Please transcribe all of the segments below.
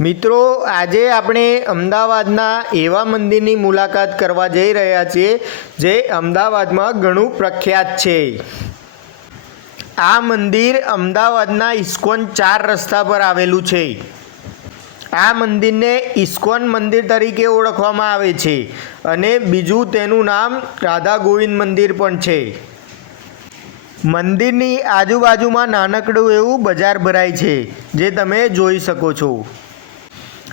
મિત્રો, આજે આપણે અમદાવાદના એવા મંદિરની મુલાકાત કરવા જઈ રહ્યા છીએ, જે અમદાવાદમાં ઘણું પ્રખ્યાત છે. આ મંદિર અમદાવાદના ઇસ્કોન ચાર રસ્તા પર આવેલું છે. આ મંદિરને ઇસ્કોન મંદિર તરીકે ઓળખવામાં આવે છે અને બીજું તેનું નામ રાધા ગોવિંદ મંદિર પણ છે. મંદિરની આજુબાજુમાં નાનકડું એવું બજાર ભરાય છે, જે તમે જોઈ શકો છો.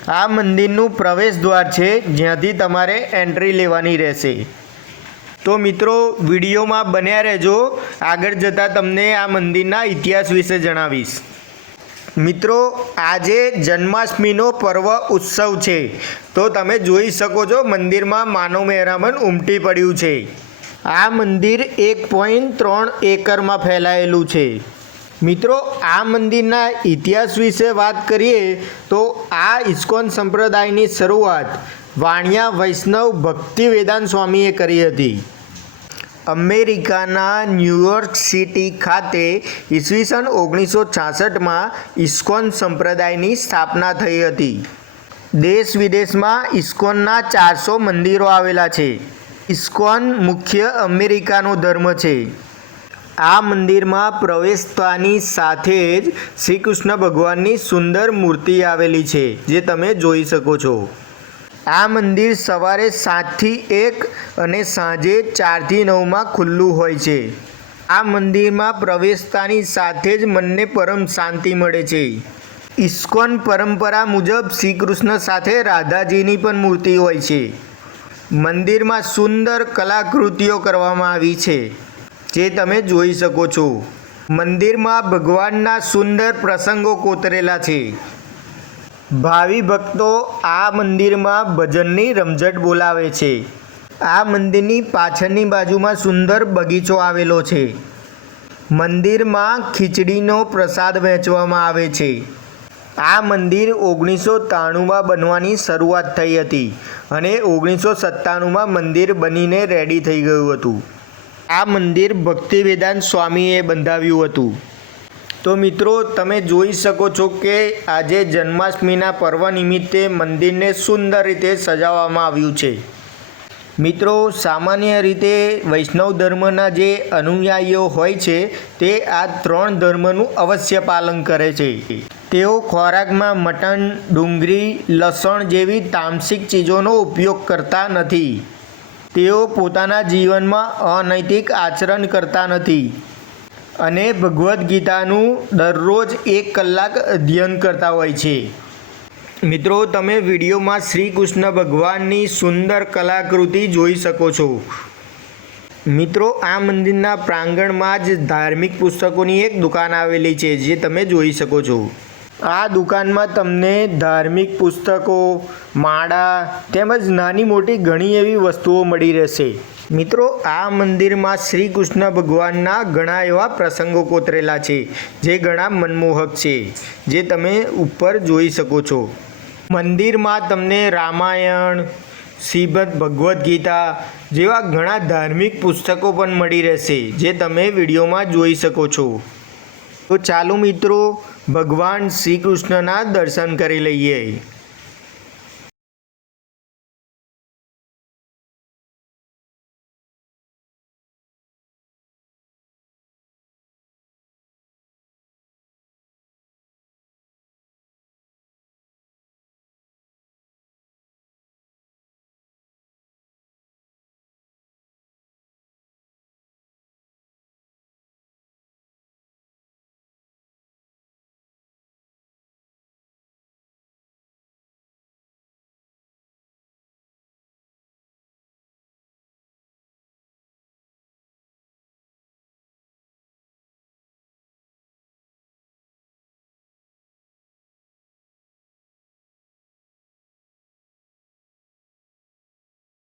આ મંદિરનું પ્રવેશ દ્વાર છે, જ્યાંથી તમારે એન્ટ્રી લેવાની રહેશે. તો મિત્રો, વિડીયોમાં બન્યા રહેજો. આગળ જતાં તમને આ મંદિરના ઇતિહાસ વિશે જણાવીશ. મિત્રો, આજે જન્માષ્ટમીનો પર્વ ઉત્સવ છે. તો તમે જોઈ શકો છો, મંદિરમાં માનવ મહેરામણ ઉમટી પડ્યું છે. આ મંદિર એક પોઈન્ટ ત્રણ એકરમાં ફેલાયેલું છે. મિત્રો, આ મંદિરના ઇતિહાસ વિશે વાત કરીએ તો આ ઇસ્કોન સંપ્રદાયની શરૂઆત વાણિયા વૈષ્ણવ ભક્તિ વેદાંત સ્વામીએ કરી હતી. અમેરિકાના ન્યૂયોર્ક સિટી ખાતે ઈસવીસન ઓગણીસો છાસઠમાં ઇસ્કોન સંપ્રદાયની સ્થાપના થઈ હતી. દેશ વિદેશમાં ઇસ્કોનના ચારસો મંદિરો આવેલા છે. ઇસ્કોન મુખ્ય અમેરિકાનો ધર્મ છે. આ મંદિરમાં પ્રવેશતાની સાથે જ શ્રી કૃષ્ણ ભગવાનની સુંદર મૂર્તિ આવેલી છે, જે તમે જોઈ શકો છો. આ મંદિર સવારે સાતથી એક અને સાંજે ચારથી નવમાં ખુલ્લું હોય છે. આ મંદિરમાં પ્રવેશતાની સાથે જ મનને પરમ શાંતિ મળે છે. ઇસ્કોન પરંપરા મુજબ શ્રી કૃષ્ણ સાથે રાધાજીની પણ મૂર્તિ હોય છે. મંદિરમાં સુંદર કલાકૃતિઓ કરવામાં આવી છે. જે તમે જોઈ શકો છો. મંદિરમાં ભગવાનના સુંદર પ્રસંગો કોતરેલા છે. ભાવિ ભક્તો આ મંદિરમાં ભજનની રમઝટ બોલાવે છે. આ મંદિરની પાછળની બાજુમાં સુંદર બગીચો આવેલો છે. મંદિરમાં ખીચડીનો પ્રસાદ વહેંચવામાં આવે છે. આ મંદિર ઓગણીસો ત્રાણુંમાં બનવાની શરૂઆત થઈ હતી અને ઓગણીસો સત્તાણુંમાં મંદિર બનીને રેડી થઈ ગયું હતું. આ મંદિર ભક્તિવેદાંત સ્વામીએ બંધાવ્યું હતું. તો મિત્રો, તમે જોઈ શકો છો કે આજે જન્માષ્ટમીના પર્વ નિમિત્તે મંદિરને સુંદર રીતે સજાવવામાં આવ્યું છે. મિત્રો, સામાન્ય રીતે વૈષ્ણવ ધર્મના જે અનુયાયીઓ હોય છે, તે આ ત્રણ ધર્મનું અવશ્ય પાલન કરે છે. તેઓ ખોરાકમાં મટન, ડુંગળી, લસણ જેવી તામસિક ચીજોનો ઉપયોગ કરતા નથી. તેઓ પોતાના જીવનમાં અનૈતિક આચરણ કરતા નથી અને ભગવદ્ ગીતાનું દરરોજ એક કલાક અધ્યયન કરતા હોય છે. મિત્રો, તમે વિડીયોમાં શ્રી કૃષ્ણ ભગવાનની સુંદર કલાકૃતિ જોઈ શકો છો. મિત્રો, આ મંદિરના પ્રાંગણમાં જ ધાર્મિક પુસ્તકોની એક દુકાન આવેલી છે, જે તમે જોઈ શકો છો. આ દુકાનમાં તમને ધાર્મિક પુસ્તકો, માળા તેમજ નાની મોટી ઘણી એવી વસ્તુઓ મળી રહેશે. મિત્રો, આ મંદિરમાં શ્રી કૃષ્ણ ભગવાનના ઘણા એવા પ્રસંગો કોતરેલા છે, જે ઘણા મનમોહક છે, જે તમે ઉપર જોઈ શકો છો. મંદિરમાં તમને રામાયણ, શ્રીમદ ભગવદ્ ગીતા જેવા ઘણા ધાર્મિક પુસ્તકો પણ મળી રહેશે, જે તમે વિડીયોમાં જોઈ શકો છો. તો ચાલો મિત્રો ભગવાન શ્રી કૃષ્ણના દર્શન કરી લઈએ.